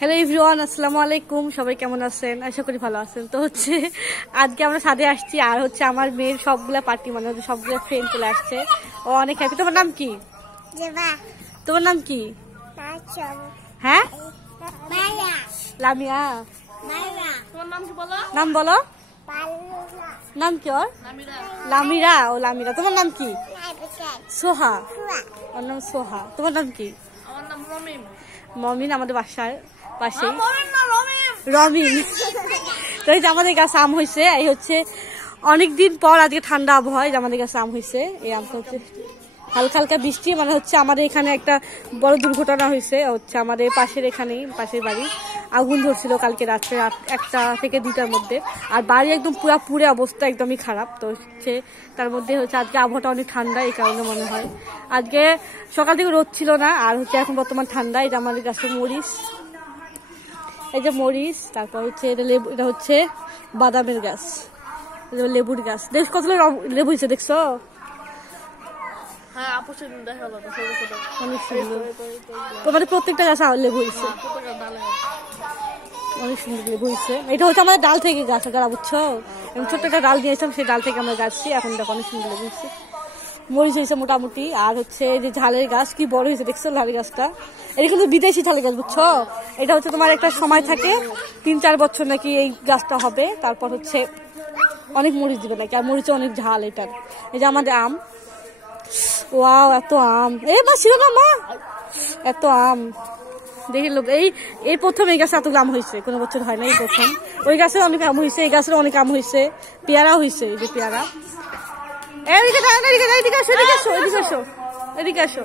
Hello everyone, আসসালামু আলাইকুম। সবাই কেমন আছেন? আশা করি ভালো আছেন। তো আজকে আমরা ছাদে আসছি, আর আমার মেয়ের সবগুলা পার্টি, মানে সবগুলা ফ্রেন্ড চলে আসছে। ও অনেক হ্যাপি। তোমার নাম কি? তোমার নাম কি? হ্যাঁ, লামিয়া। নাম বলো। নাম কি ওর? লামিরা। ও লামিরা। তোমার নাম কি? সোহা। ওর নাম সোহা। তোমার নাম কি? মমিন। আমাদের বাসার পাশেই রমিন। তো এই যে আমাদের গাছে আম হয়েছে, এই অনেকদিন পর আজকে ঠান্ডা আবহাওয়া আমাদের কাছে আম হয়েছে। এই আমটা হালকা হালকা বৃষ্টি, মানে আমাদের এখানে একটা বড় দুর্ঘটনা হয়েছে। আমাদের পাশের পাশের বাড়ি আগুন ধরছিল কালকে রাত্রে 1টা থেকে 2টার মধ্যে, আর বাড়ি একদম পুরো অবস্থা একদমই খারাপ। তো তার মধ্যে আজকে আবহাওয়াটা অনেক ঠান্ডা, এই কারণে মনে হয় আজকে সকাল থেকে রোদ ছিল না। আর এখন বর্তমান ঠান্ডা। এটা আমাদের গাছে মরিচ, এই যে মরিচ। তারপর এটা লেবু, এটা বাদামের গাছ, লেবুর গাছ। দেখ কতগুলো লেবু হয়েছে, দেখছো? তোমাদের প্রত্যেকটা গাছ লেবু হয়েছে, অনেক সুন্দর লেবু হয়েছে। এটা আমাদের ডাল থেকে গাছ গাড়া, বুঝছো? ছোট্ট একটা ডাল দিয়েছিলাম, সেই ডাল থেকে আমরা গাছছি। এখন দেখো অনেক সুন্দর লেবু হয়েছে, মরিচ হয়েছে মোটামুটি। আর যে ঝালের গাছ কি বড় হয়েছে, দেখছো ঝালের গাছটা? এটা কিন্তু বিদেশি ঝালের গাছ, বুঝছো? এটা তোমার একটা সময় থাকে, 3-4 বছর নাকি এই গাছটা হবে। তারপর অনেক মরিচ দিবে নাকি, আর মরিচে অনেক ঝাল এটার। এই যে আমাদের আম, ওয়াও এত আম! মা ছিল না মা, এত আম দেখে লোক। এই প্রথম এই গাছে এত আম হয়েছে, কোনো বছর হয় না, এই প্রথম। ওই গাছে অনেক আম হয়েছে, এই গাছের অনেক আম হয়েছে, পেয়ারা হয়েছে। এই যে পেয়ারা। এদিকে আসো, এদিকে আসো, এদিকে আসো, এদিকে আসো।